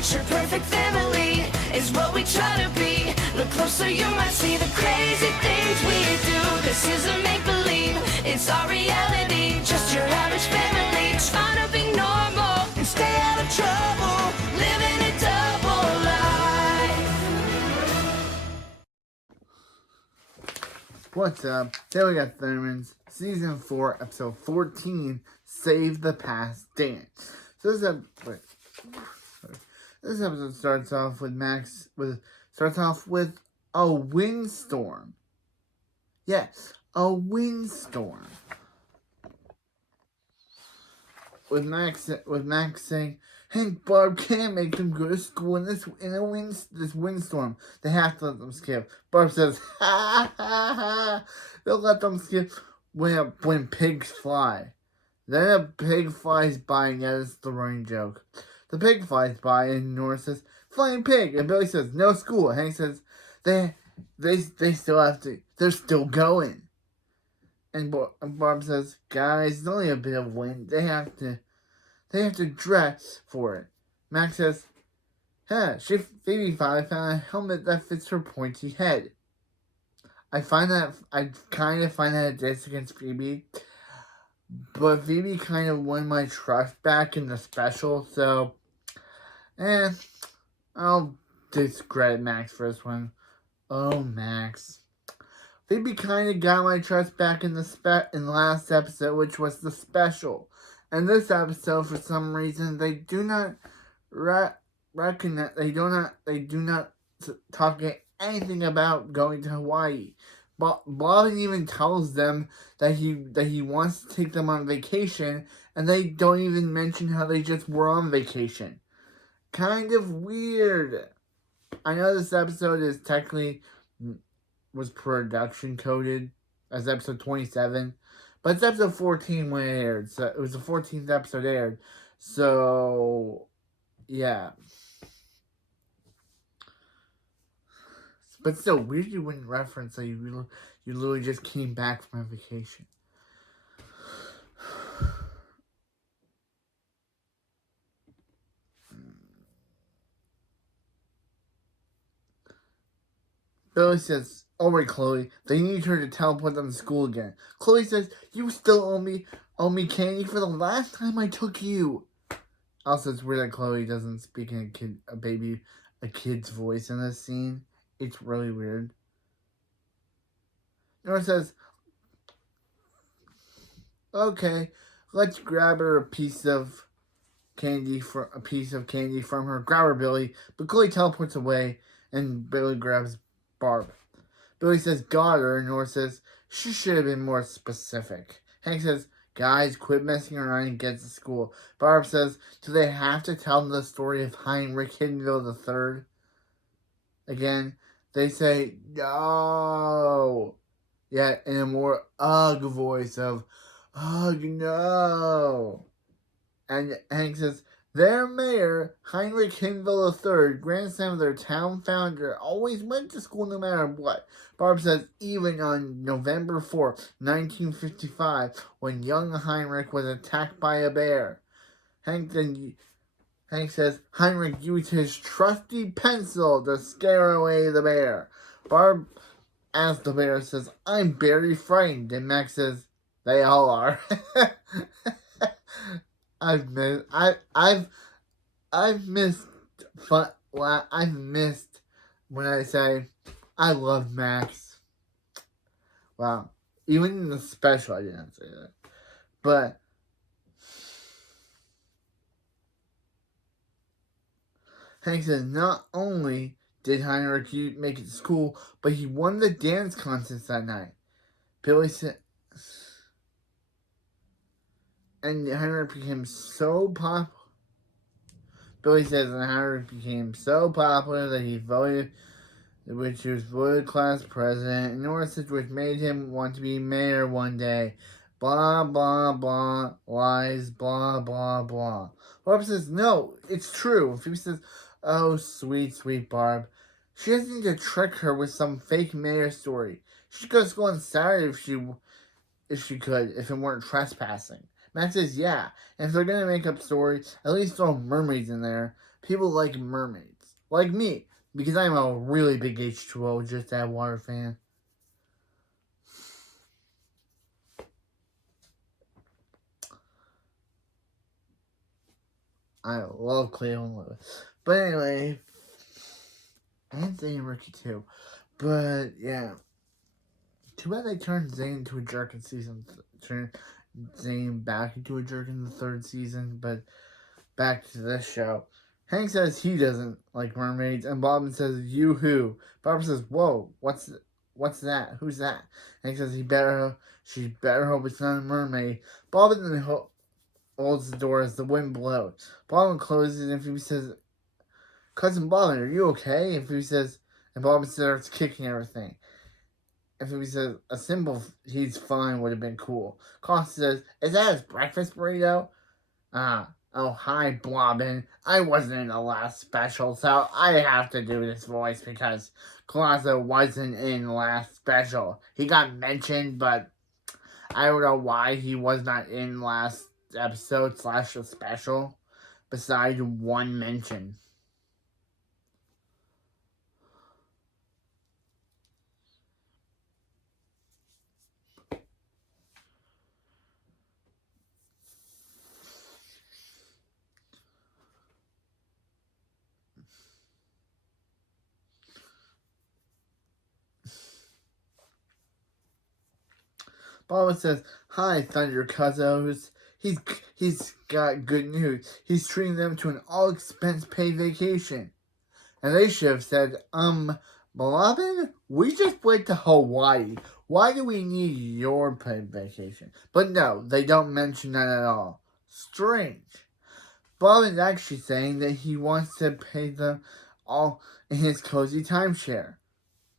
Picture perfect family is what we try to be. Look closer, you might see the crazy things we do. This isn't make-believe, it's our reality. Just your average family trying to be normal and stay out of trouble, living a double life. What's up? Today we got Thurman's Season 4, Episode 14, Save the Past Dance. So this episode starts off with a windstorm. Yes, a windstorm. With Max saying, "Hank, Barb can't make them go to school in this windstorm. They have to let them skip." Barb says, "Ha ha ha! They'll let them skip when pigs fly." Then a pig flies by, and that is the running joke. The pig flies by, and Nora says, "Flying pig," and Billy says, "No school." Hank says, "They still have to. They're still going." And Barb says, "Guys, it's only a bit of wind. They have to dress for it." Max says, Phoebe found a helmet that fits her pointy head. I kind of find that a diss against Phoebe, but Phoebe kind of won my trust back in the special, so, I'll discredit Max for this one. Oh, Max. Phoebe kind of got my trust back in the last episode, which was the special. And this episode, for some reason, they do not recognize. They do not talk anything about going to Hawaii. Bob even tells them that he wants to take them on vacation, and they don't even mention how they just were on vacation. Kind of weird. I know this episode is technically was production coded as episode 27, but it's episode 14 when it aired. So it was the 14th episode aired. So yeah. But still, weird you wouldn't reference that you literally just came back from a vacation. Billy says, "Alright, Chloe, they need her to teleport them to school again." Chloe says, "You still owe me candy for the last time I took you." Also, it's weird that Chloe doesn't speak in a kid's voice in this scene. It's really weird. Nora says, "Okay, let's grab her a piece of candy from her. Grab her, Billy." But Chloe teleports away, and Billy grabs Barb. Billy says, "Got her," and Nora says, "She should have been more specific." Hank says, "Guys, quit messing around and get to school." Barb says, "Do they have to tell them the story of Heinrich Hiddenville III?" Again, they say, "No." Yet in a more ugh voice of, "Ugh, no." And Hank says, "Their mayor, Heinrich Hiddenville III, grandson of their town founder, always went to school no matter what." Barb says, "Even on November 4th, 1955, when young Heinrich was attacked by a bear." Hank says, "Heinrich used his trusty pencil to scare away the bear." Barb, as the bear, says, "I'm very frightened." And Max says, "They all are." I've missed when I say I love Max. Wow. Even in the special I didn't say that. But Hank says not only did Heinrich make it to school, but he won the dance contest that night. Billy said, and Heinrich became so popular. Billy says that Heinrich became so popular that he was voted class president, and Nora says which made him want to be mayor one day. Blah, blah, blah, lies, blah, blah, blah. Barb says, "No, it's true." Phoebe says, "Oh, sweet, sweet Barb. She doesn't need to trick her with some fake mayor story. She could go to school on Saturday if it weren't trespassing." Max says, "Yeah, and if they're going to make up stories, at least throw mermaids in there." People like mermaids. Like me. Because I'm a really big H2O, just that water fan. I love Cleveland Lewis. But anyway, and Zayn and Ricky too. But yeah. Too bad they turned Zayn into a jerk in turned Zayn back into a jerk in the third season, but back to this show. Hank says he doesn't like mermaids, and Bobbin says, "You who?" Bobbin says, "Whoa, what's that? Who's that?" Hank says she better hope it's not a mermaid. Bobbin then holds the door as the wind blows. Bobbin closes, and Phoebe says, "Cousin Bobbin, are you okay?" And Phoebe says, and Bobbin starts kicking everything. And Phoebe says, "A symbol he's fine would have been cool." Costa says, "Is that his breakfast burrito?" Oh, hi, Blobbin. I wasn't in the last special, so I have to do this voice because Colosso wasn't in the last special. He got mentioned, but I don't know why he was not in last episode / the special, besides one mention. Baba says, "Hi, Thunder Cuzzos. He's got good news. He's treating them to an all-expense paid vacation." And they should have said, Blobbin, we just went to Hawaii. Why do we need your paid vacation? But no, they don't mention that at all. Strange. Blobbin's actually saying that he wants to pay them all in his cozy timeshare.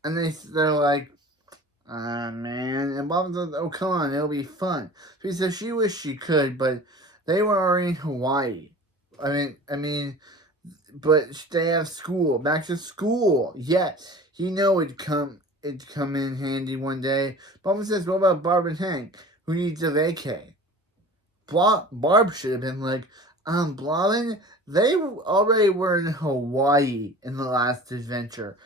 And they're like, man. And Bob says, "Oh, come on, it'll be fun." She says she wished she could, but they were already in Hawaii. I mean, but they have school, back to school. Yes, he know it'd come in handy one day. Bob says, "What about Barb and Hank, who needs a vacay?" Barb should have been like, Blobbin, they already were in Hawaii in the last adventure.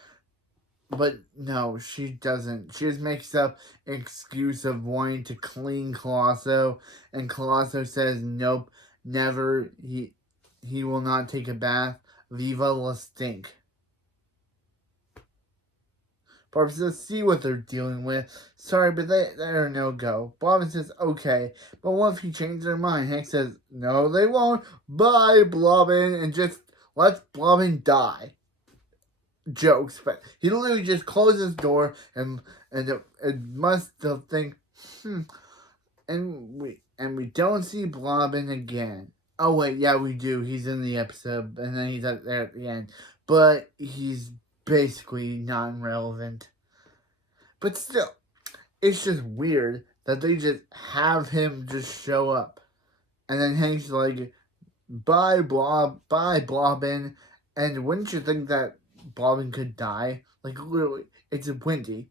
But no, she doesn't. She just makes up an excuse of wanting to clean Colosso, and Colosso says nope, never. He will not take a bath. Viva la stink. Barb says, "See what they're dealing with. Sorry, but they're no go." Blobbin says, "Okay, but what if he changes their mind?" Hank says, "No, they won't. Bye, Blobbin, and just let Blobbin die." Jokes, but he literally just closed his door and it must have think, and we don't see Blobbin again. Oh wait, yeah, we do. He's in the episode, and then he's there at the end, but he's basically non-relevant. But still, it's just weird that they just have him just show up, and then Hank's like, "Bye, Blobbin," and wouldn't you think that Blobbin could die? Like, literally, it's windy.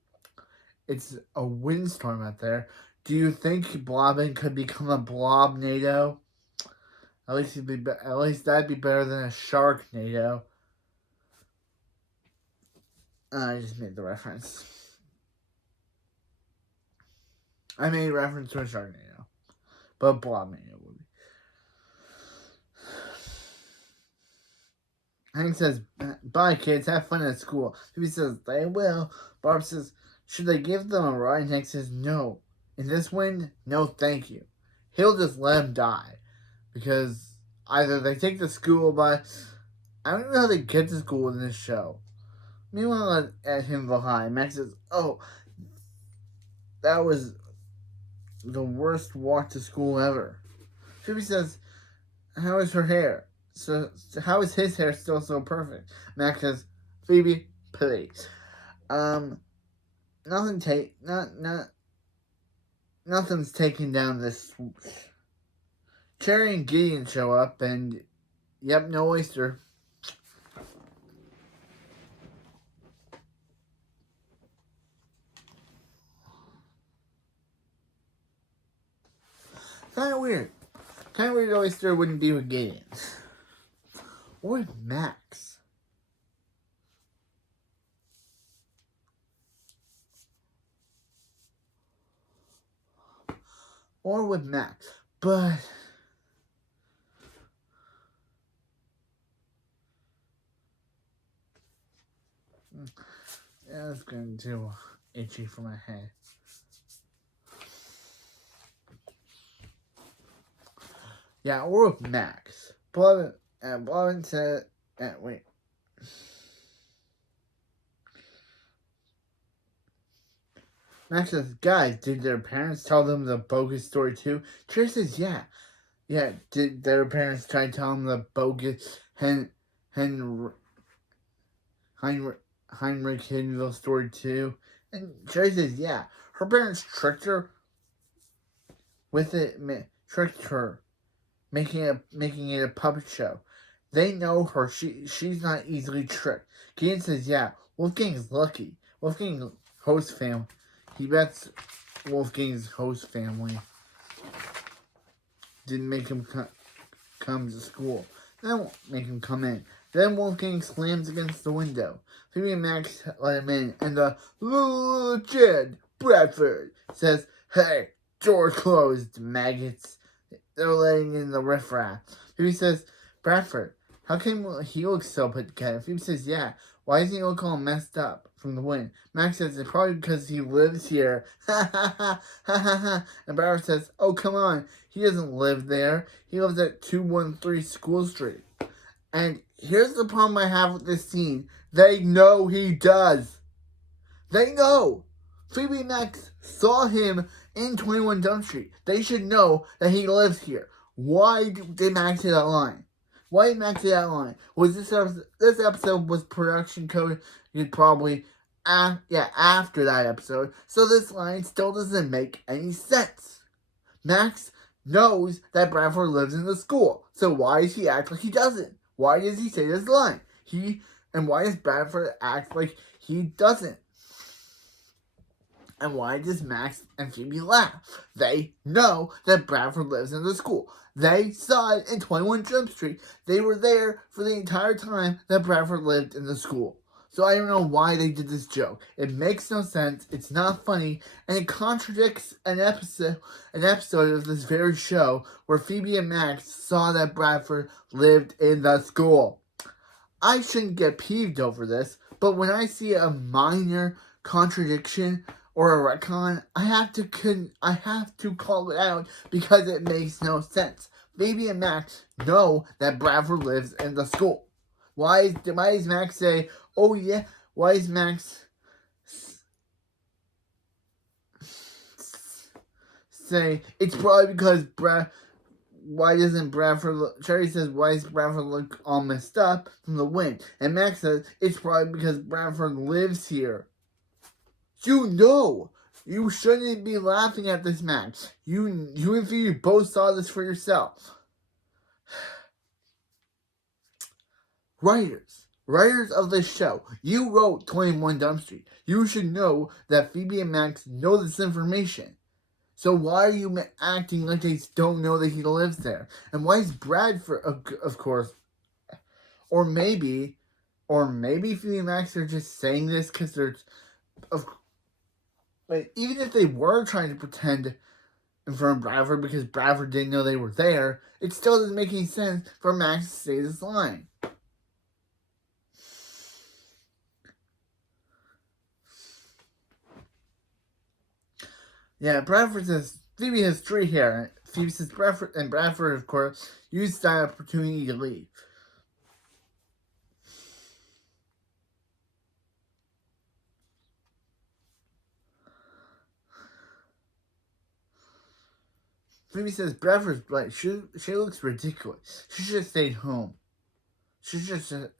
It's a windstorm out there. Do you think Blobbin could become a Blobnado? At least that'd be better than a Sharknado. I just made the reference. I made reference to a Sharknado, but Blobnado would be. Hank says, "Bye, kids. Have fun at school." Phoebe says, "They will." Barb says, "Should they give them a ride?" Hank says, "No. In this wind, no thank you. He'll just let him die. Because either they take the school bus. I don't know how they get to school in this show." Meanwhile, at him behind, Max says, "Oh, that was the worst walk to school ever." Phoebe says, "How is her hair? So how is his hair still so perfect?" Max says, "Phoebe, please. Nothing's taking down this swoosh." Cherry and Gideon show up, and yep, no oyster. Kind of weird. Oyster wouldn't be with Gideon. Or with Max. Or with Max. But that's going to itchy for my head. Yeah, or with Max. Blood said, wait. Max says, guys, did their parents tell them the bogus story too? Trey says, yeah. Yeah, did their parents try to tell them the bogus Heinrich Hiddenville story too? And Trey says, yeah. Her parents tricked her with it, tricked her, making it a puppet show. They know her. She's not easily tricked. Gideon says, yeah, Wolfgang's lucky. Wolfgang's host family. He bets Wolfgang's host family didn't make him come to school. They won't make him come in. Then Wolfgang slams against the window. Phoebe and Max let him in, and the little kid, Bradford, says, hey, door closed, maggots. They're letting in the riffraff. Phoebe says, Bradford, how come he looks so put together? Phoebe says, yeah. Why doesn't he look all messed up from the wind? Max says, it's probably because he lives here. Ha ha ha ha ha ha. And Bradford says, oh, come on. He doesn't live there. He lives at 213 School Street. And here's the problem I have with this scene. They know he does. They know. Phoebe and Max saw him in 21 Jump Street. They should know that he lives here. Why did Max say that line? Why did Max say that line? Was this episode was production code probably after that episode. So this line still doesn't make any sense. Max knows that Bradford lives in the school. So why does he act like he doesn't? Why does he say this line? And why does Bradford act like he doesn't? And why does Max and Phoebe laugh? They know that Bradford lives in the school. They saw it in 21 Jump Street. They were there for the entire time that Bradford lived in the school. So I don't know why they did this joke. It makes no sense. It's not funny. And it contradicts an episode of this very show where Phoebe and Max saw that Bradford lived in the school. I shouldn't get peeved over this, but when I see a minor contradiction or a retcon, I have to call it out because it makes no sense. Phoebe and Max know that Bradford lives in the school. Why does Max say, oh yeah? Why does Max say it's probably because why doesn't Bradford look, Cherry says, why does Bradford look all messed up from the wind? And Max says, it's probably because Bradford lives here. You know, you shouldn't be laughing at this, Max. You and Phoebe both saw this for yourself. Writers of this show, you wrote 21 Jump Street. You should know that Phoebe and Max know this information. So why are you acting like they don't know that he lives there? And why is Bradford, of course, or maybe Phoebe and Max are just saying this because they're, even if they were trying to pretend in front of Bradford because Bradford didn't know they were there, it still doesn't make any sense for Max to say this line. Yeah, Bradford says Phoebe has straight hair. Phoebe says Bradford, of course, used that opportunity to leave. Phoebe says Bradford's bright. She looks ridiculous. She should have stayed home. She should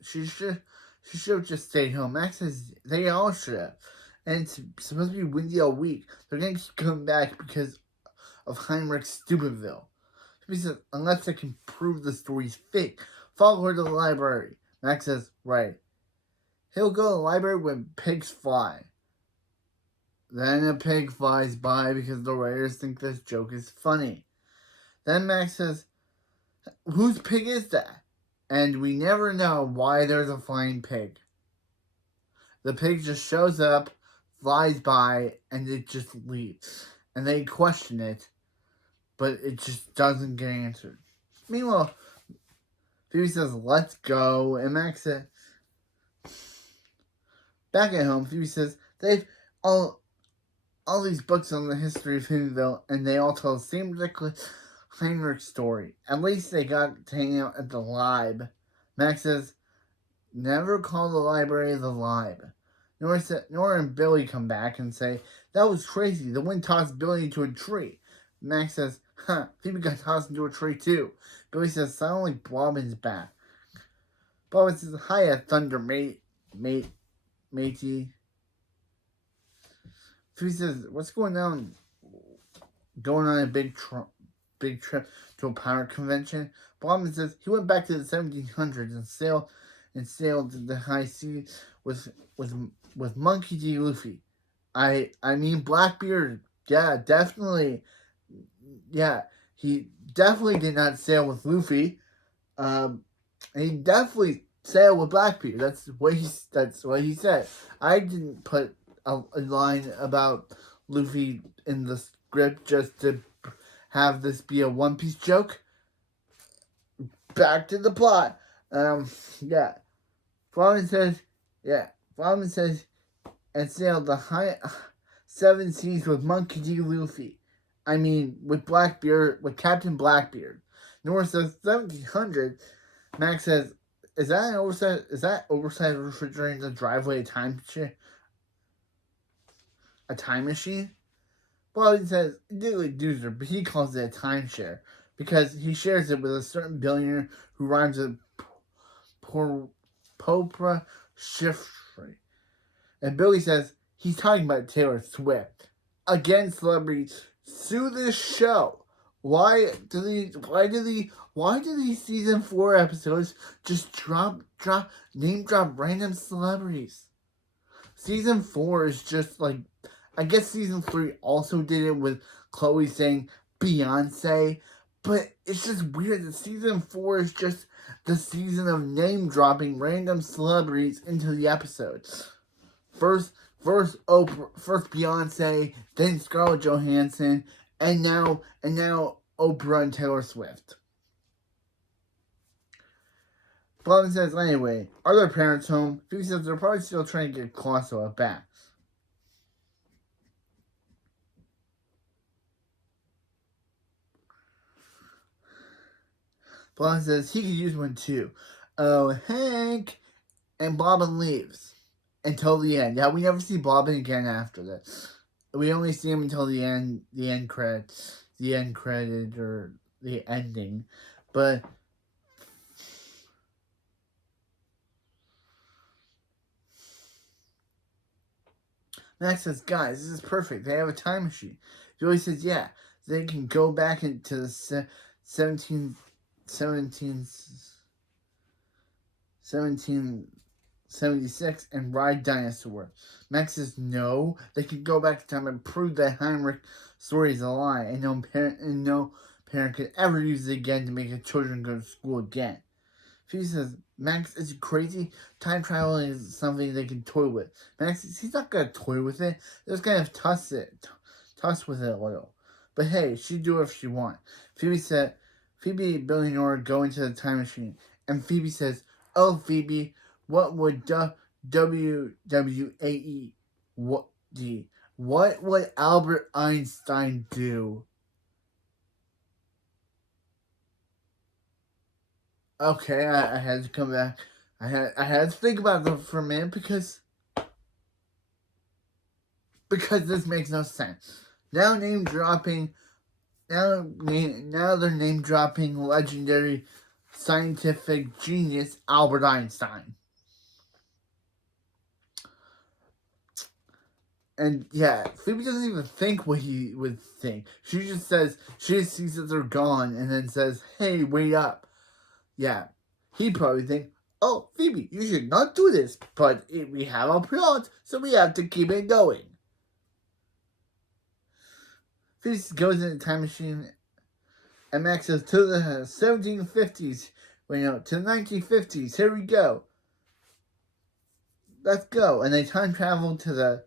have just stayed home. Max says they all should have. And it's supposed to be windy all week. They're going to come back because of Heinrich's Stupidville. Phoebe says, unless they can prove the story's fake, follow her to the library. Max says, right. He'll go to the library when pigs fly. Then a pig flies by because the writers think this joke is funny. Then Max says, whose pig is that? And we never know why there's a flying pig. The pig just shows up, flies by, and it just leaves. And they question it, but it just doesn't get answered. Meanwhile, Phoebe says, let's go. And Max says, back at home, Phoebe says, they've all these books on the history of Phoebeville, and they all tell the same ridiculous Heinrich story. At least they got to hang out at the lib. Max says, never call the library the lib. Nora and Billy come back and say, that was crazy. The wind tossed Billy into a tree. Max says, Phoebe got tossed into a tree too. Billy says, sound like Blobbin's back. Blobbin says, hiya, Thunder matey. Phoebe says, what's going on? Going on a big trip to a pirate convention? Blobbin says, he went back to the 1700s and sailed to the high seas with Monkey D. Luffy. I mean Blackbeard. Yeah, definitely. Yeah, he definitely did not sail with Luffy. He definitely sailed with Blackbeard. That's what he said. I didn't put a line about Luffy in the script just to have this be a One Piece joke. Back to the plot. Yeah. Fallon says, and sailed the high 7 seas with Monkey D. Luffy. I mean, with Captain Blackbeard. Nora says 1700. Max says, is that oversized refrigerator in the driveway a time machine? Bobby says, diddly doozer, but he calls it a timeshare because he shares it with a certain billionaire who rhymes with Popra Shiftry. And Billy says he's talking about Taylor Swift. Again, celebrities sue this show. Why do these season 4 episodes just name drop random celebrities? Season 4 is just like, I guess season 3 also did it with Chloe saying Beyonce, but it's just weird that season 4 is just the season of name dropping random celebrities into the episodes. First Oprah, first Beyonce, then Scarlett Johansson, and now Oprah and Taylor Swift. Blobbin says, anyway, are their parents home? Phoebe says they're probably still trying to get Colosso back. Blobbin says he could use one too. Oh, Hank! And Blobbin leaves until the end. Yeah, we never see Blobbin again after this. We only see him until the end credit or the ending. But Max says, guys, this is perfect. They have a time machine. Joey says, yeah, they can go back into the 1776 and ride dinosaur. Max says, no, they can go back in time and prove that Heinrich story is a lie, and no parent could ever use it again to make their children go to school again. Phoebe says, Max, is crazy? Time traveling is something they can toy with. Max says, he's not going to toy with it. They're just going to toss with it a little. But hey, she'd do it if she wants. Phoebe, Billy, Nora go into the time machine. And Phoebe says, oh, Phoebe, what would WWAE, what would Albert Einstein do? Okay, I had to come back. I had to think about that for a minute because this makes no sense. Now they're name dropping legendary scientific genius Albert Einstein. And yeah, Phoebe doesn't even think what he would think. She just sees that they're gone and then says, hey, wait up. Yeah, he'd probably think, oh, Phoebe, you should not do this, but we have a plot, so we have to keep it going. Phoebe goes in the time machine, and Max says, to the 1750s, to the 1950s. Here we go. Let's go. And they time travel to the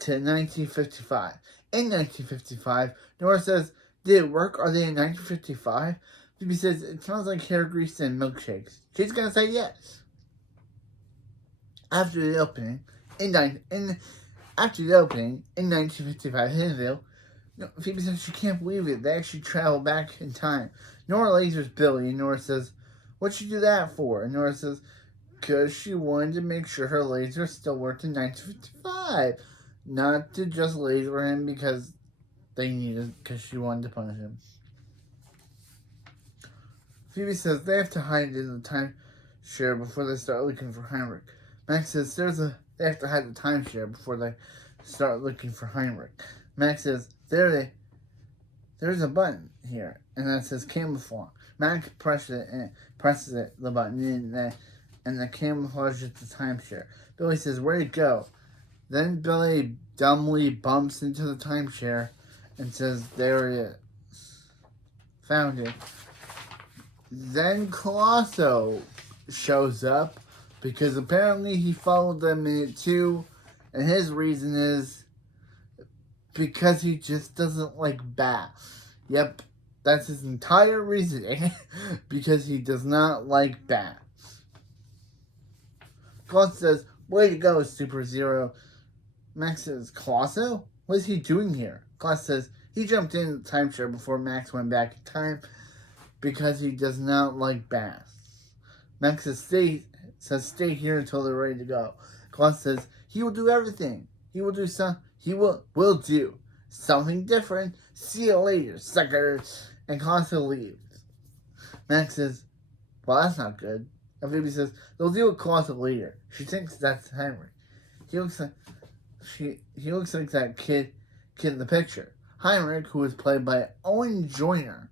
to 1955. In 1955, Nora says, "Did it work? Are they in 1955?" Phoebe says, "It smells like hair grease and milkshakes." She's gonna say yes. After the opening, in 1955, Hinsville, Phoebe says she can't believe it. They actually travel back in time. Nora lasers Billy, and Nora says, "What'd you do that for?" And Nora says, "Because she wanted to make sure her laser still worked in 1955. Not to just laser him because she wanted to punish him." Phoebe says they have to hide in the timeshare before they start looking for Heinrich. Max says they have to hide the timeshare before they start looking for Heinrich. Max says there's a button here, and that says camouflage. Max presses the button, and the camouflage is the timeshare. Billy says, "Where'd it go?" Then Billy dumbly bumps into the timeshare and says, "There it is. Found it." Then Colosso shows up because apparently he followed them in it too, and his reason is because he just doesn't like bats. Yep, that's his entire reasoning, because he does not like bats. Colosso says, "Way to go, Super Zero." Max says, "Colosso? What is he doing here?" Colosso says, he jumped in the timeshare before Max went back in time because he does not like bats. Max says, stay here until they're ready to go. Colosso says, he will do everything. He will do something different. See you later, sucker. And Colosso leaves. Max says, "Well, that's not good." And Phoebe says, "They'll deal with Colosso later." She thinks that's Heinrich. He looks like that kid in the picture. Heinrich, who was played by Owen Joyner.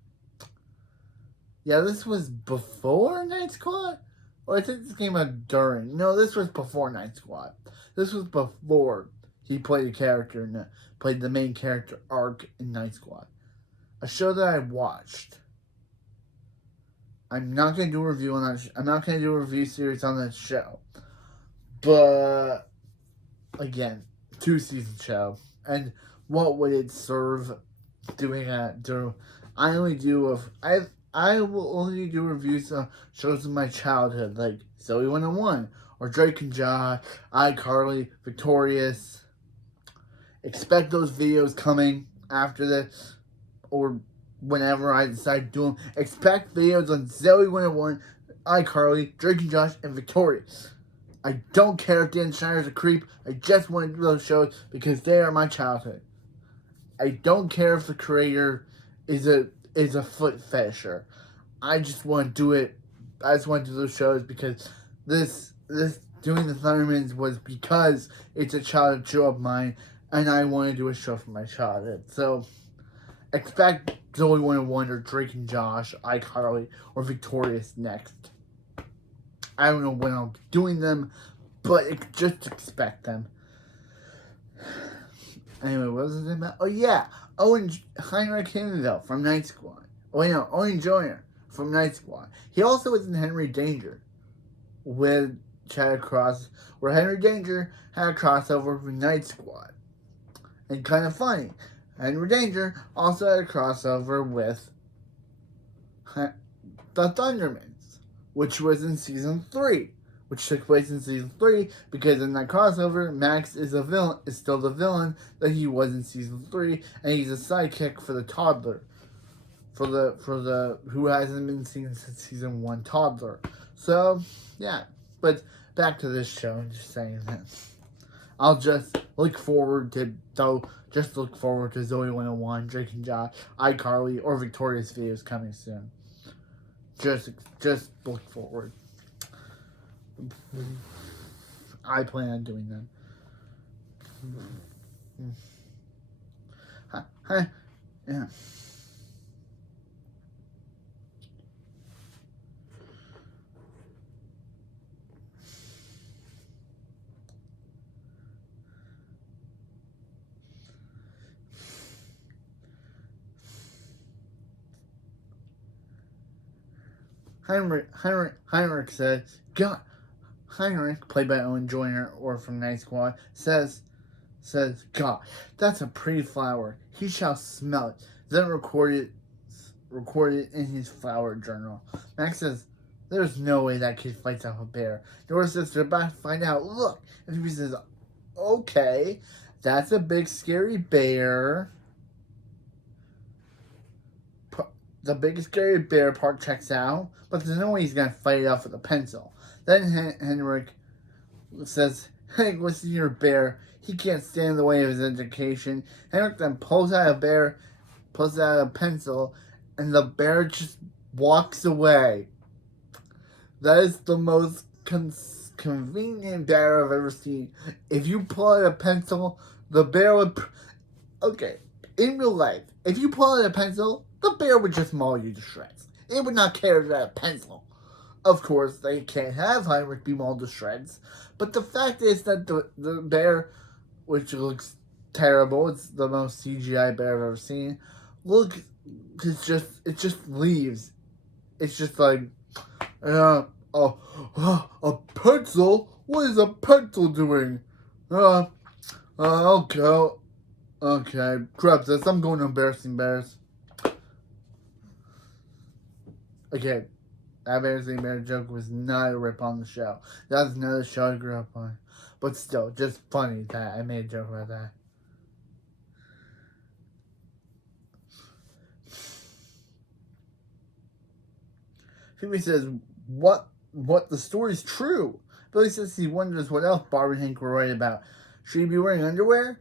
Yeah, this was before Night Squad? Or I think this came out during. No, this was before Night Squad. This was before he played played the main character arc in Night Squad. A show that I watched. I'm not going to do a review on that. I'm not going to do a review series on that show. But, again, 2-season show. And what would it serve doing that? I will only do reviews of shows in my childhood, like Zoe 101, or Drake and Josh, iCarly, Victorious. Expect those videos coming after this, or whenever I decide to do them. Expect videos on Zoe 101, iCarly, Drake and Josh, and Victorious. I don't care if Dan Schneider's a creep. I just want to do those shows because they are my childhood. I don't care if the creator is a foot fetisher. I just want to do it. I just want to do those shows because this doing the Thundermans was because it's a childhood show of mine, and I want to do a show from my childhood. So expect Zoe 101 or Drake and Josh, iCarly, or Victorious next. I don't know when I'll be doing them, but just expect them. Anyway, what was it about? Oh, yeah. Heinrich Hinsdale from Night Squad. Oh, wait, no. Owen Joyner from Night Squad. He also was in Henry Danger, where Henry Danger had a crossover with Night Squad. And kind of funny, Henry Danger also had a crossover with the Thundermans, which was in Season 3. Which took place in Season 3, because in that crossover, Max is still the villain that he was in Season 3, and he's a sidekick for the toddler. For the who hasn't been seen since Season 1 toddler. So, yeah. But back to this show, I'm just saying that. I'll just look forward to Zoe 101, Drake and Josh, iCarly, or Victorious videos coming soon. Just look forward. I plan on doing them. Hi. Yeah. Heinrich says, God. Heinrich, played by Owen Joyner or from Night Squad, says, God, that's a pretty flower. He shall smell it. Then recorded in his flower journal. Max says, there's no way that kid fights off a bear. Nora says they're about to find out. Look. And Phoebe says, okay, that's a big scary bear. The big scary bear part checks out, but there's no way he's going to fight it off with a pencil. Then Heinrich says, hey, listen to your bear. He can't stand in the way of his education. Heinrich then pulls out a pencil, and the bear just walks away. That is the most convenient bear I've ever seen. If you pull out a pencil, the bear would... Okay, in real life, if you pull out a pencil, the bear would just maul you to shreds. It would not care about a pencil. Of course, they can't have Heinrich be mauled to shreds. But the fact is that the bear, which looks terrible, it's the most CGI bear I've ever seen, it just leaves. It's just like, a pencil? What is a pencil doing? Okay, crap this, I'm going to Embarrassing Bears. Okay, that Embarrassing Bear joke was not a rip on the show. That was another show I grew up on. But still, just funny that I made a joke about that. Phoebe says, what the story's true. Billy says he wonders what else Barb and Hank were right about. Should he be wearing underwear?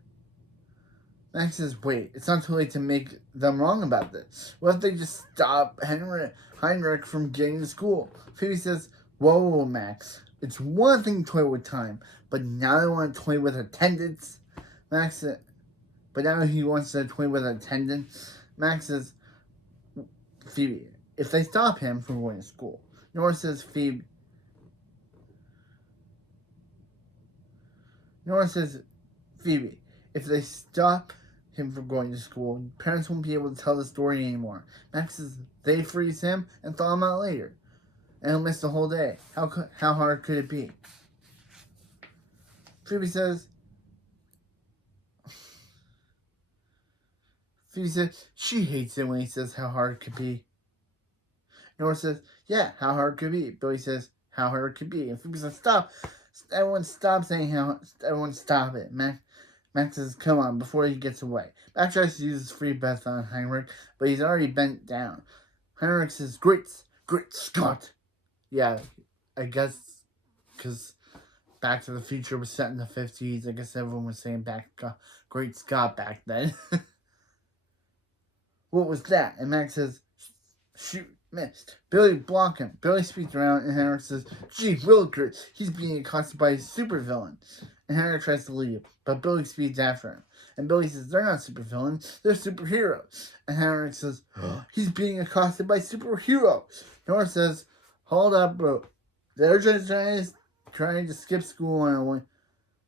Max says, wait, it's not too late to make them wrong about this. What if they just stop Heinrich from getting to school? Phoebe says, whoa, Max. It's one thing to toy with time, but now they want to toy with attendance. Max says, but now he wants to toy with attendance. Max says, Phoebe, if they stop him from going to school. Nora says, Phoebe, if they stop him from going to school, parents won't be able to tell the story anymore. Max says they freeze him and thaw him out later, and he'll miss the whole day. How hard could it be? Phoebe says she hates it when he says how hard it could be. Nora says, yeah, how hard could it be? Billy says, how hard it could be. And Phoebe says, stop. Everyone stop saying how. Everyone stop it. Max says, come on, before he gets away. Max tries to use his free breath on Heinrich, but he's already bent down. Heinrich says, great Scott. Yeah, I guess, because Back to the Future was set in the 50s. I guess everyone was saying great Scott back then. What was that? And Max says, shoot, missed. Billy blocked him. Billy speeds around, and Heinrich says, gee, Willikers, he's being accosted by a supervillain. And Heinrich tries to leave, but Billy speeds after him. And Billy says, they're not supervillains, they're superheroes. And Heinrich says, he's being accosted by superheroes. Nora says, hold up, bro. They're just trying to skip school on a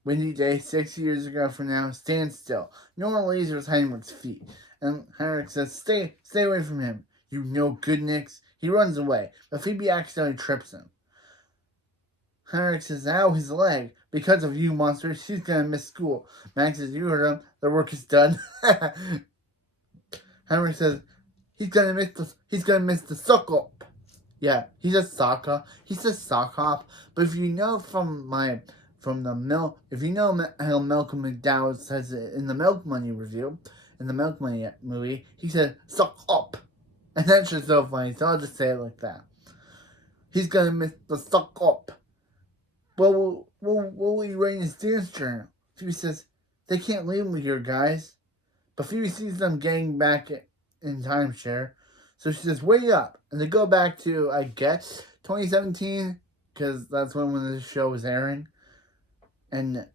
windy day 6 years ago from now. Stand still. Nora lasers Heinrich's feet. And Heinrich says, stay away from him. You no good nicks. He runs away, but Phoebe accidentally trips him. Heinrich says, ow, his leg. Because of you, monster, she's gonna miss school. Max says, you heard him. The work is done. Heinrich says, he's gonna miss the suck up. Yeah, he says sock up. He says sock hop. But if you know if you know how Malcolm McDowell says it in the Milk Money review, in the Milk Money movie, he said suck up. And that's just so funny, so I'll just say it like that. He's gonna miss the suck up. Well, will he write in his dance journal? Phoebe says, they can't leave him here, guys. But Phoebe sees them getting back in timeshare. So she says, wait up. And they go back to, I guess, 2017. Because that's when the show was airing. And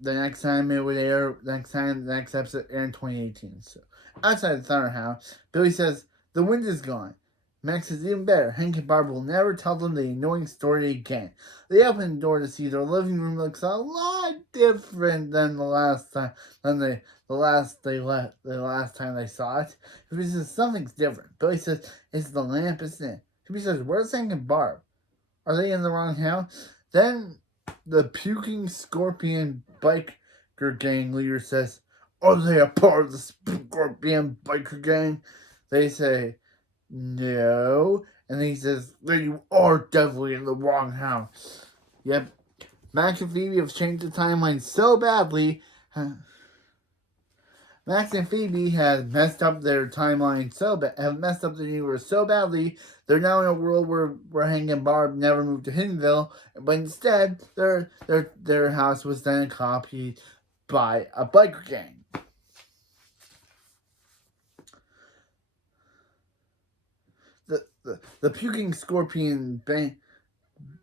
the next time it would air, the next episode aired in 2018. So outside the Thunder House, Billy says, the wind is gone. Max says even better. Hank and Barb will never tell them the annoying story again. They open the door to see their living room looks a lot different than the last time the last time they saw it. Phoebe says something's different. Billy says it's the lamp, isn't it? Phoebe says, where's Hank and Barb? Are they in the wrong house? Then the puking scorpion biker gang leader says, are they a part of the scorpion biker gang? They say, no. And he says, then you are definitely in the wrong house. Yep. Max and Phoebe have changed the timeline so badly. Max and Phoebe have messed up their timeline have messed up the universe so badly. They're now in a world where Hank and Barb never moved to Hiddenville, but instead their house was then copied by a biker gang. The puking scorpion bang.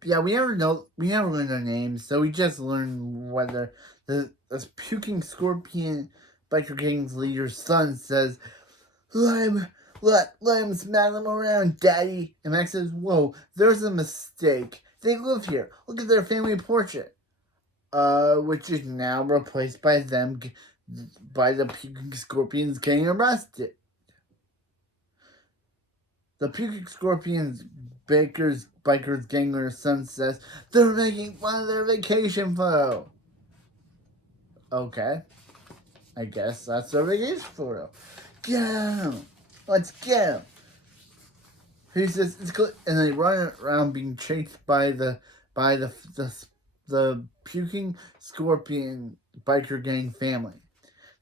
Yeah, we never learned their names, so we just learned whether this puking scorpion biker gang's leader's son says, let him smack them around, Daddy. And Max says, whoa, there's a mistake. They live here. Look at their family portrait. Which is now replaced by the puking scorpions getting arrested. The puking scorpions bikers gangler's son says they're making fun of their vacation photo. Okay. I guess that's their vacation photo. Get him! Let's get him! He says it's good, and they run around being chased by the puking scorpion biker gang family.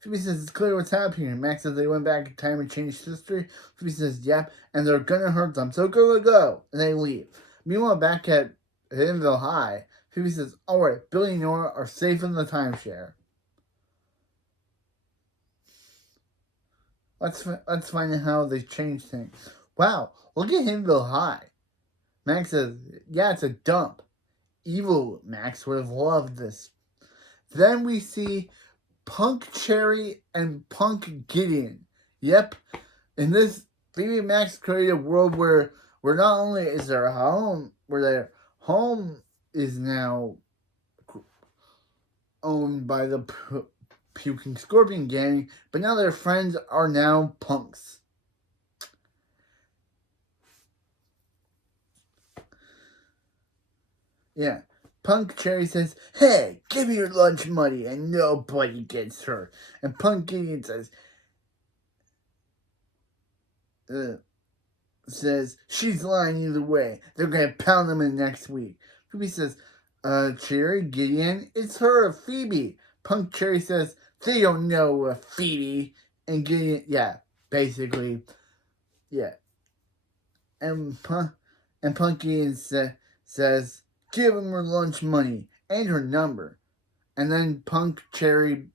Phoebe says it's clear what's happening. Max says they went back in time and changed history. Phoebe says yep, and they're gonna hurt them, so go, and they leave. Meanwhile, back at Hiddenville High, Phoebe says, alright, Billy and Nora are safe in the timeshare. Let's find out how they changed things. Wow, look at Hiddenville High. Max says, yeah, it's a dump. Evil Max would have loved this. Then we see Punk Cherry and Punk Gideon. Yep. In this, Phoebe and Max created a world where not only is their home, where their home is now owned by the puking scorpion gang, but now their friends are now punks. Yeah. Punk Cherry says, hey, give me your lunch money and nobody gets hurt. And Punk Gideon says, she's lying either way. They're going to pound them in next week. Phoebe says, Cherry, Gideon, it's her, Phoebe. Punk Cherry says, they don't know Phoebe. And Gideon, yeah, basically, yeah. And Punk Gideon says, give him her lunch money and her number. And then Punk Cherry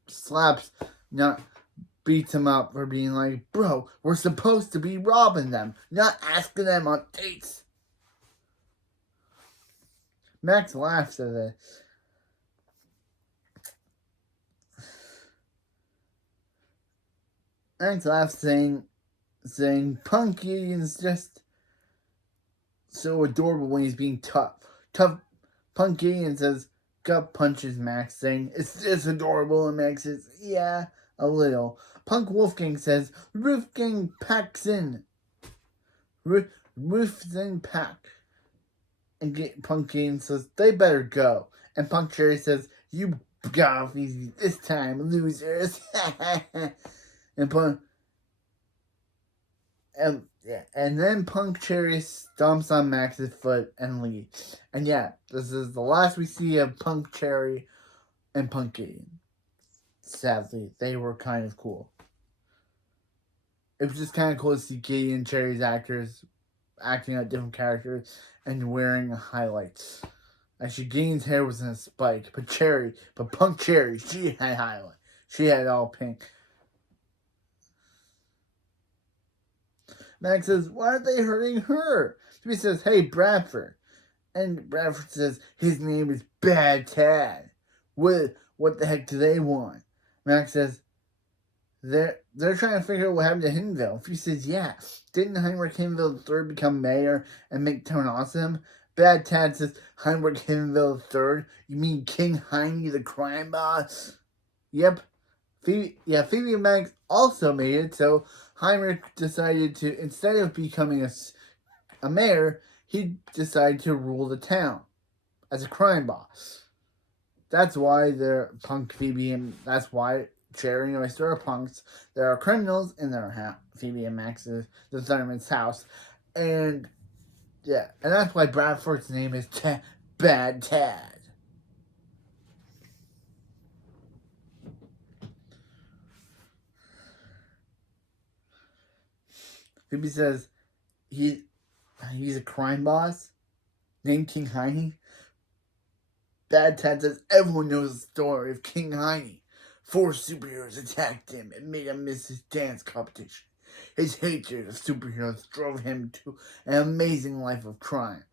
beats him up for being like, bro, we're supposed to be robbing them, not asking them on dates. Max laughs at this. Max laughs saying Punk Gideon's just so adorable when he's being tough. Punk Gideon says, gut punches Max, saying, it's just adorable, and Max says, yeah, a little. Punk Wolfgang says, Wolfgang packs in. Wolfgang pack. And Punk Gideon says, they better go. And Punk Cherry says, you got off easy this time, losers. And then Punk Cherry stomps on Max's foot and leaves. And yeah, this is the last we see of Punk Cherry and Punk Gideon. Sadly, they were kind of cool. It was just kind of cool to see Gideon and Cherry's actors acting out different characters and wearing highlights. Actually, Gideon's hair was in a spike, but Punk Cherry, she had highlights. She had all pink. Max says, why aren't they hurting her? She says, hey, Bradford. And Bradford says, his name is Bad Tad. What the heck do they want? Max says, they're trying to figure out what happened to Hiddenville. She says, yeah. Didn't Heinrich Hiddenville III become mayor and make town awesome? Bad Tad says, Heinrich Hiddenville III? You mean King Heine, the crime boss? Yep. Phoebe and Max also made it, so Heinrich decided to, instead of becoming a mayor, he decided to rule the town as a crime boss. That's why they're Punk, Phoebe, and that's why Cherry and Oyster are punks. There are criminals in their Phoebe and Max's, the Thunderman's house. And yeah, and that's why Bradford's name is Bad Tad. Phoebe says he's a crime boss named King Heine. Bad Tad says everyone knows the story of King Heine. 4 superheroes attacked him and made him miss his dance competition. His hatred of superheroes drove him to an amazing life of crime.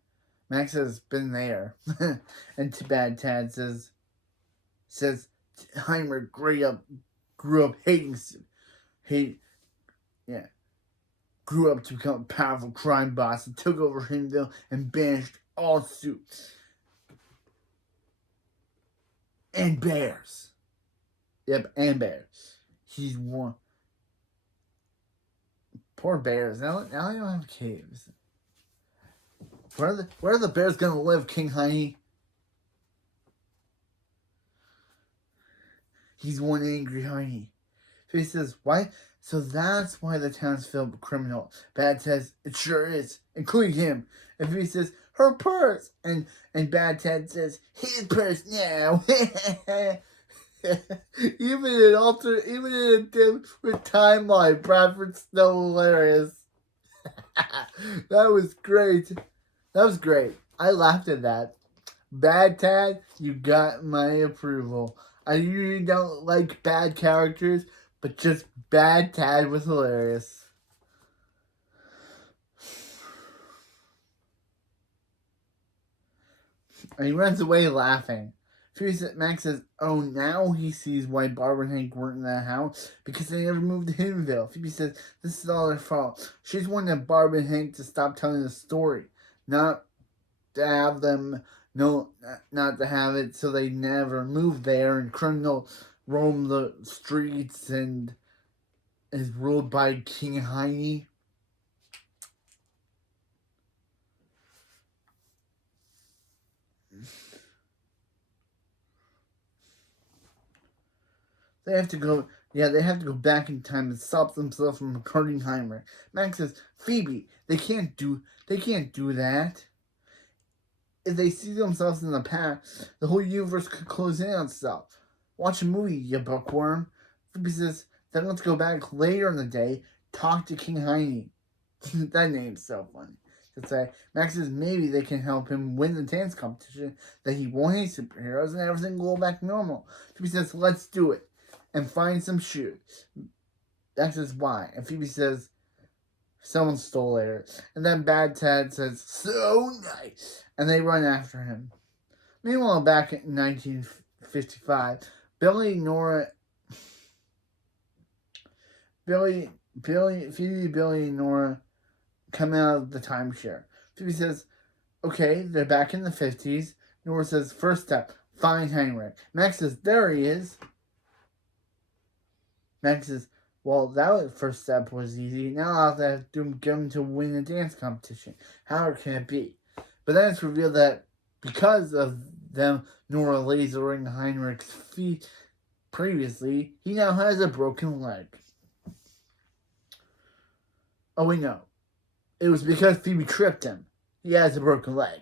Max has been there. And Bad Tad says Heinrich grew up grew up to become a powerful crime boss and took over Hinville and banished all suits and bears. Yep, and bears. He's one. Poor bears. Now they don't have caves. Where are the bears gonna live, King Heine? He's one angry Heine. So he says, why? So that's why the town's filled with criminals. Bad says, it sure is, including him. And he says, her purse. And Bad Tad says, his purse now. Even in a different timeline, Bradford's still hilarious. That was great. That was great. I laughed at that. Bad Tad, you got my approval. I usually don't like bad characters, but just Bad Tad was hilarious. And he runs away laughing. Max says, oh, now he sees why Barbara and Hank weren't in that house, because they never moved to Hinville. Phoebe says, this is all their fault. She's wanted Barbara and Hank to stop telling the story, not to have them, not to have it so they never move there and criminals roam the streets and is ruled by King Heine. They have to go back in time and stop themselves from hurting Heinrich. Max says, Phoebe, they can't do that. If they see themselves in the past, the whole universe could close in on itself. Watch a movie, you bookworm. Phoebe says, then let's go back later in the day, talk to King Heine. That name's so funny. To say, Max says maybe they can help him win the dance competition, that he won't hate superheroes, and everything will go back normal. Phoebe says, let's do it. And find some shoes. Max says, why? And Phoebe says, someone stole it. And then Bad Tad says, so nice. And they run after him. Meanwhile, back in 1955, Phoebe Billy Nora come out of the timeshare. Phoebe says, okay, they're back in the 50s. Nora says, first step, find Heinrich. Max says, there he is. Max says, well, that first step was easy. Now I'll have to get him to win a dance competition. How can it be? But then it's revealed that because of them Nora lasering Heinrich's feet previously, he now has a broken leg. Oh, wait, no. It was because Phoebe tripped him. He has a broken leg.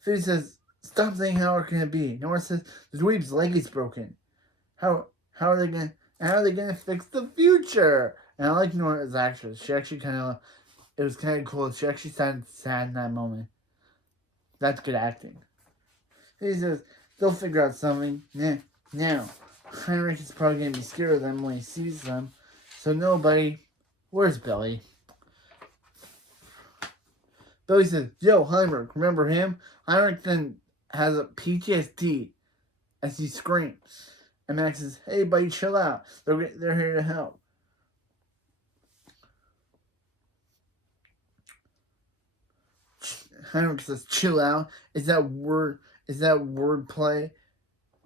Phoebe says, stop saying how can it be. Nora says, the dweeb's leg is broken. How are they gonna fix the future? And I like Nora's actress. She actually it was kind of cool. She actually sounded sad in that moment. That's good acting. He says, they'll figure out something. Now, Heinrich is probably gonna be scared of them when he sees them. So nobody, where's Billy? Billy says, yo, Heinrich, remember him? Heinrich then has a PTSD as he screams. And Max says, hey, buddy, chill out. They're here to help. Heinrich says, chill out. Is that wordplay?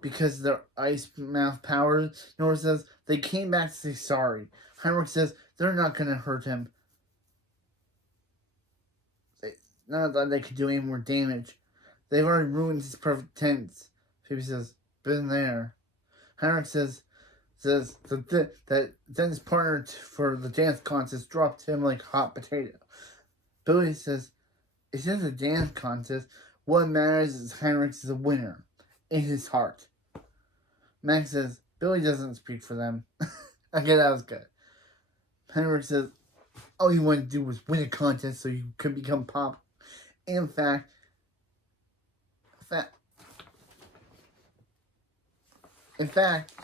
Because of their ice mouth powers? Nora says, they came back to say sorry. Heinrich says, they're not going to hurt him. not that they could do any more damage. They've already ruined his perfect tense. Phoebe says, been there. Heinrich says that then his partner for the dance contest dropped him like hot potato. Billy says, it's just a dance contest. What matters is Heinrich is a winner in his heart. Max says, Billy doesn't speak for them. Okay, that was good. Heinrich says, all you wanted to do was win a contest so you could become pop. In fact,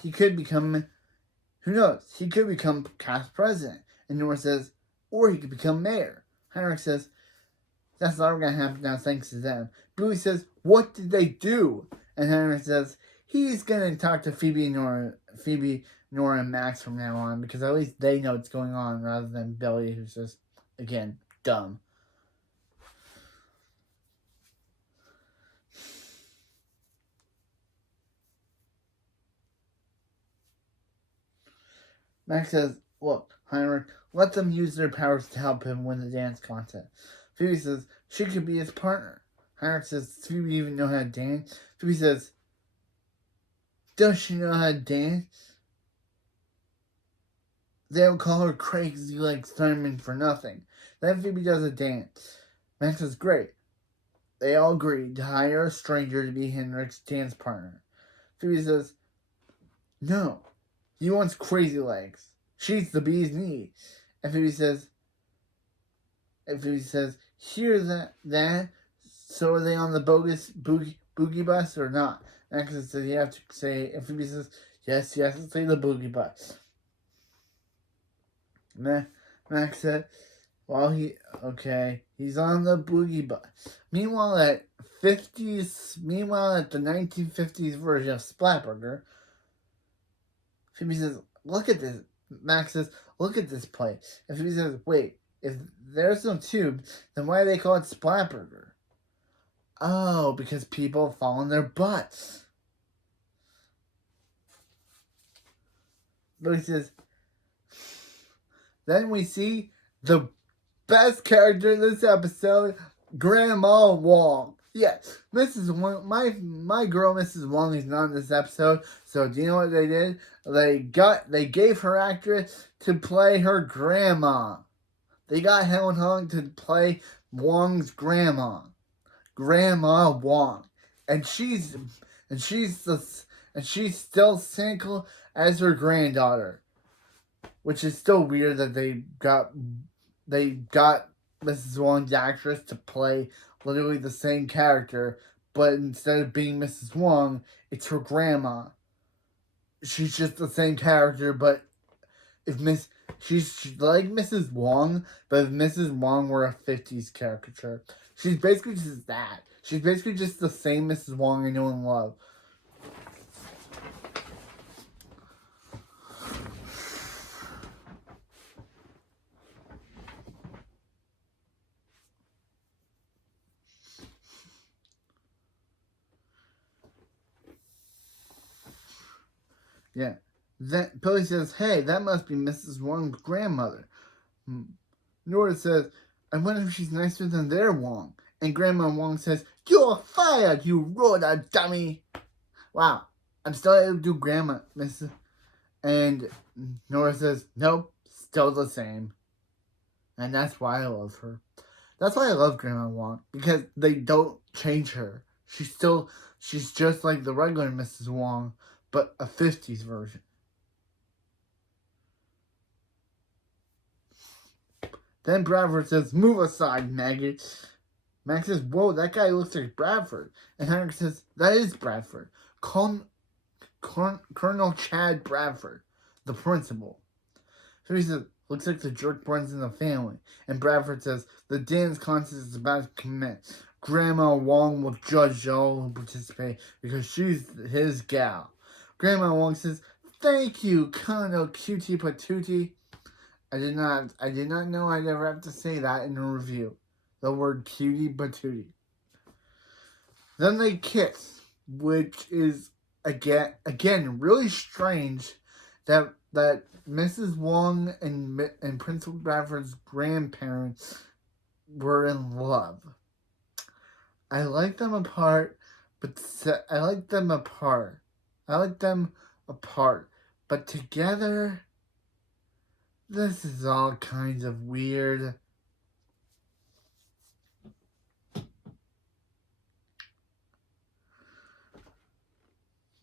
he could become, who knows, he could become cast president. And Nora says, or he could become mayor. Heinrich says, that's not going to happen now thanks to them. Billy says, what did they do? And Heinrich says, he's going to talk to Phoebe, Nora, and Max from now on, because at least they know what's going on rather than Billy, who's just, again, dumb. Max says, look, Heinrich, let them use their powers to help him win the dance contest. Phoebe says, she could be his partner. Heinrich says, does Phoebe even know how to dance? Phoebe says, does she know how to dance? They don't call her crazy like Thurman for nothing. Then Phoebe does a dance. Max says, great. They all agree to hire a stranger to be Heinrich's dance partner. Phoebe says, no. He wants crazy legs. She's the bee's knee. And Phoebe says, hear that? So are they on the bogus boogie bus or not? Max says you have to say, and Phoebe says, yes, let's say the boogie bus. Max said, well, he's on the boogie bus. Meanwhile, at the 1950s version of Splatburger, Phoebe says, look at this. Max says, look at this place. And Phoebe says, wait, if there's no tube, then why do they call it Splatburger? Oh, because people fall on their butts. But he says, then we see the best character in this episode, Grandma Wong. Yes, Mrs. Wong, my girl Mrs. Wong is not in this episode. So do you know what they did? They gave her actress to play her grandma. They got Helen Hunt to play Wong's grandma, Grandma Wong, and she's still cynical as her granddaughter, which is still weird that they got Mrs. Wong's actress to play literally the same character, but instead of being Mrs. Wong, it's her grandma. She's just the same character, but she's like Mrs. Wong, but if Mrs. Wong were a 50s caricature, she's basically just that. She's basically just the same Mrs. Wong I know and love. Yeah. Then Billy says, hey, that must be Mrs. Wong's grandmother. Nora says, I wonder if she's nicer than their Wong. And Grandma Wong says, you're fired, you Rhoda dummy. Wow. I'm still able to do Grandma, Mrs. And Nora says, nope, still the same. And that's why I love her. That's why I love Grandma Wong. Because they don't change her. She's just like the regular Mrs. Wong, but a 50s version. Then Bradford says, move aside, maggot. Max says, whoa, that guy looks like Bradford. And Heinrich says, that is Bradford. Colonel Chad Bradford, the principal. So he says, looks like the jerk runs in the family. And Bradford says, the dance contest is about to commence. Grandma Wong will judge all who participate because she's his gal. Grandma Wong says, thank you, Colonel Cutie Patootie. I did not know I'd ever have to say that in a review. The word cutie patootie. Then they kiss, which is again really strange that Mrs. Wong and Principal Bradford's grandparents were in love. I like them apart, but I like them apart. I like them apart, but together, this is all kinds of weird.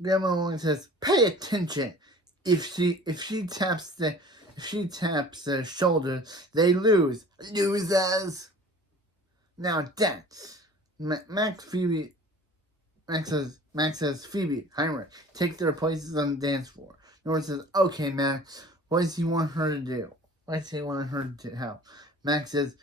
Grandma always says, "Pay attention." If she taps their shoulder, they lose. Losers. Now dance. Max says, "Phoebe, Heinrich, take their places on the dance floor." Nora says, "Okay, Max. What does he want her to do? What does he want her to help?" Max says,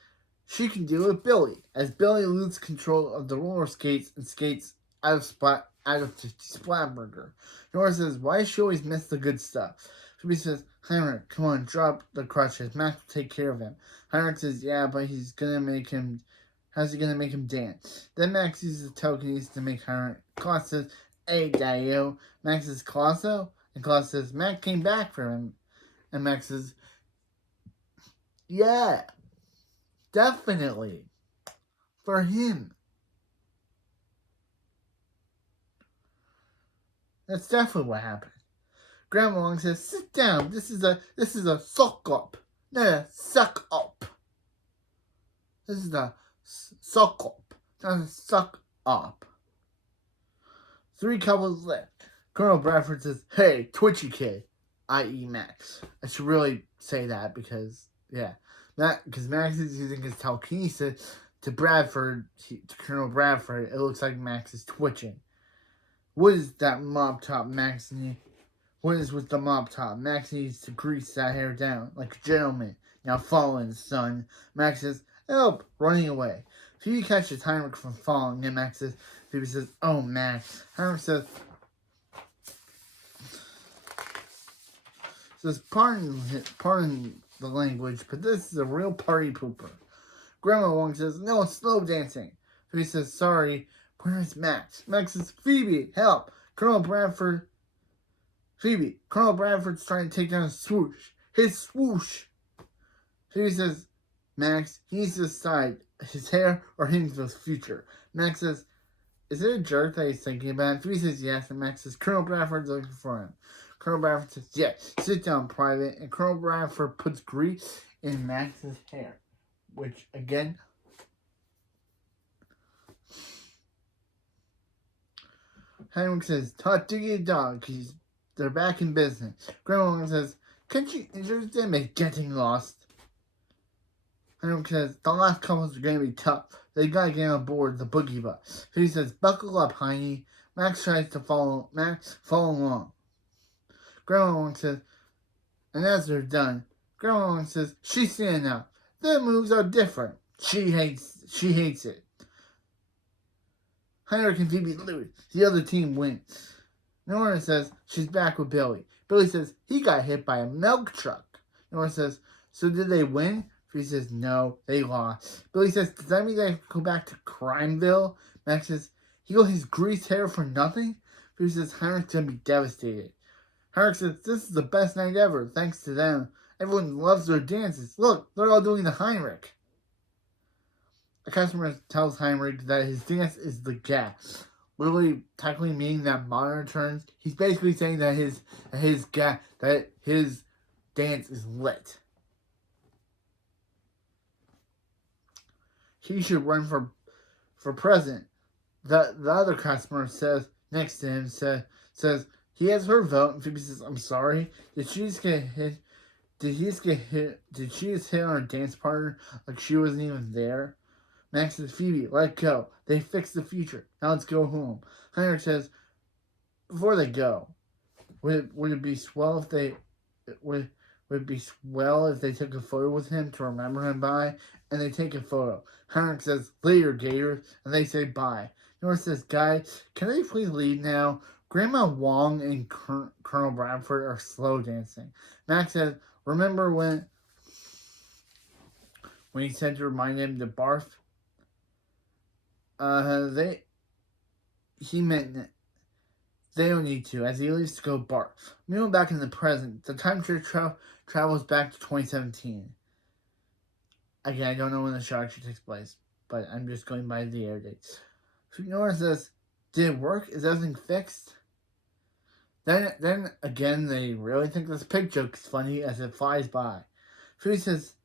"She can do it, Billy." As Billy loses control of the roller skates and skates out of Splatburger. Nora says, "Why does she always miss the good stuff?" Phoebe says, "Heinrich, come on, drop the crutches. Max will take care of him." Heinrich says, "Yeah, but how's he gonna make him dance?" Then Max uses the telekinesis to make Heinrich. Claus says, "Hey, Daddy-o." Max says, "Clauso?" And Claus says, "Max came back for him." And Max says, "Yeah, definitely. For him." That's definitely what happened. Grandma Long says, "Sit down. This is a suck up. Not a suck up. This is a suck up. Not a suck up." 3 couples left. Colonel Bradford says, "Hey, twitchy kid," i.e. Max. I should really say that because Max is using his telekinesis to Colonel Bradford. It looks like Max is twitching. What is that mop top, Max need? What is with the mop top? Max needs to grease that hair down like a gentleman. Now falling, son. Max says, "Help!" running away. Phoebe catches Heinrich from falling, and Phoebe says, "Oh, Max." Heinrich says, pardon the language, but this is a real party pooper. Grandma Wong says, "No, slow dancing." Phoebe says, "Sorry, where is Max?" Max says, "Phoebe, help! Colonel Bradford's trying to take down his swoosh. His swoosh." Phoebe says, "Max, he needs to decide his hair or him for the future." Max says, "Is it a jerk that he's thinking about?" Phoebe says, "Yes." And Max says, "Colonel Bradford's looking for him." Colonel Bradford says, "Yes, sit down, Private." And Colonel Bradford puts grease in Max's hair, which, again, Heinrich says, "Talk to your dog, because they're back in business." Grandma says, "Can't you introduce them as getting lost?" Heinrich says, "The last couples are going to be tough. They got to get on board the boogie bus." He says, "Buckle up, Heine." Max tries to follow along. Grandma says, and as they're done, Grandma says, "She's standing up. Their moves are different." She hates it. Heinrich and Phoebe lose. The other team wins. Nora says she's back with Billy. Billy says he got hit by a milk truck. Nora says, "So did they win?" Phoebe says, "No, they lost." Billy says, "Does that mean they go back to Crimeville?" Max says, "He got his greased hair for nothing?" Phoebe says, "Heinrich's gonna be devastated." Heinrich says, "This is the best night ever, thanks to them. Everyone loves their dances. Look, they're all doing the Heinrich." A customer tells Heinrich that his dance is the gas, literally technically meaning that modern terms. He's basically saying that his dance is lit. He should run for president. The other customer says next to him says he has her vote, and Phoebe says, "I'm sorry. Did she just get hit? Did he just get hit? Did she just hit on her dance partner like she wasn't even there?" Max says, "Phoebe, let go. They fixed the future. Now let's go home." Heinrich says, before they go, would it be swell if they would it be swell if they took a photo with him to remember him by? And they take a photo. Heinrich says, "Later, Gators," and they say bye. Nora says, "Guys, can they please leave now?" Grandma Wong and Colonel Bradford are slow dancing. Max says, "Remember when he said to remind him to barf?" He meant they don't need to, as he leaves to go barf. Meanwhile, back in the present, the time travels back to 2017. Again, I don't know when the show actually takes place, but I'm just going by the air dates. Phoebe Nora says, "Did it work? Is everything fixed?" Then again, they really think this pig joke is funny as it flies by. Phoebe says,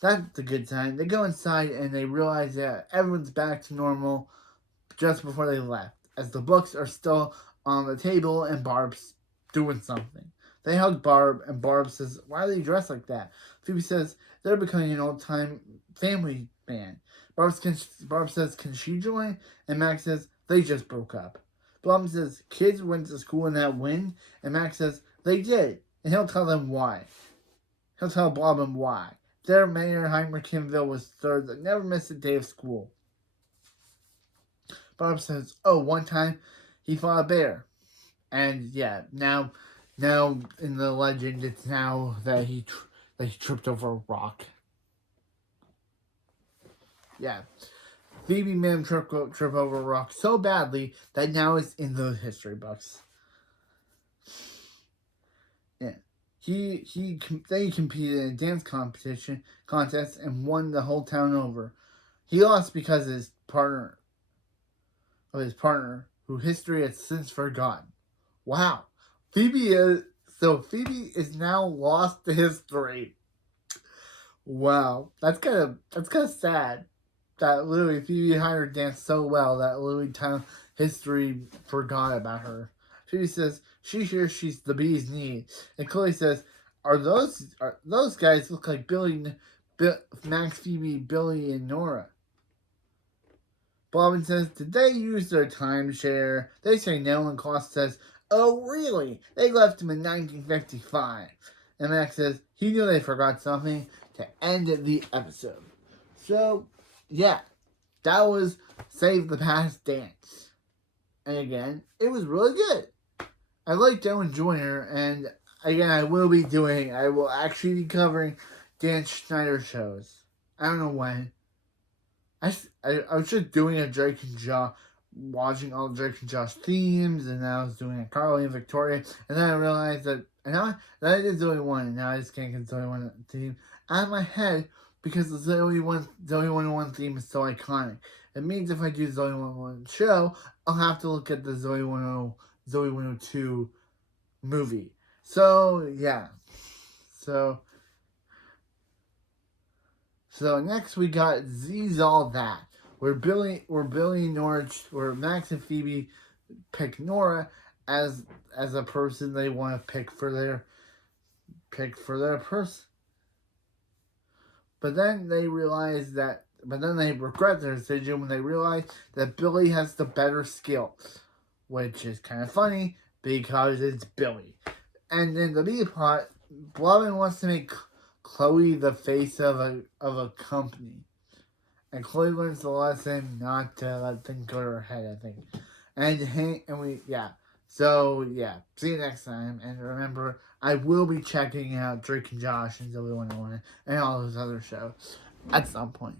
"That's a good sign." They go inside and they realize that everyone's back to normal just before they left, as the books are still on the table and Barb's doing something. They hug Barb, and Barb says, "Why are they dressed like that?" Phoebe says, "They're becoming an old-time family band." Barb says, "Can she join?" And Max says, "They just broke up." Blob says, "Kids went to school in that wind," and Max says, "They did," and he'll tell them why. He'll tell Blob why. Their mayor, Heinrich was third that never missed a day of school. Barb says, "Oh, one time he fought a bear." And yeah, now in the legend, it's now that he tripped over a rock. Yeah. Phoebe made him trip over a rock so badly that now it's in the history books. Yeah. Then he competed in a dance contest and won the whole town over. He lost because of his partner, who history has since forgotten. Wow. Phoebe is now lost to history. Wow. That's kind of sad. That literally Phoebe and Heinrich danced so well that literally town history forgot about her. Phoebe says she hears she's the bee's knee, and Chloe says, "Are those guys look like Max, Phoebe, Billy, and Nora?" Bobbin says, "Did they use their timeshare?" They say no, and Cost says, "Oh, really? They left him in 1955. And Max says he knew they forgot something to end the episode. So, yeah, that was Save the Past Dance. And again, it was really good. I liked Ellen Joyner, and again, I will actually be covering Dan Schneider shows. I don't know when. I was just doing a Drake and Josh, watching all the Drake and Josh themes, and then I was doing a Carly and Victoria, and then I realized that, that I did Zoe 1, and now I just can't get Zoe 1 theme out of my head because the Zoe 101 theme is so iconic. It means if I do Zoe 101 show, I'll have to look at the Zoe 102 movie. So, yeah. So next we got Z's All That, where Max and Phoebe pick Nora as a person they want to pick for their person. But then they regret their decision when they realize that Billy has the better skill, which is kind of funny because it's Billy. And in the B plot, Blobbin wants to make Chloe the face of a company, and Chloe learns the lesson not to let things go to her head, I think. So yeah, see you next time, and remember, I will be checking out Drake and Josh and Zoe 101 and all those other shows at some point.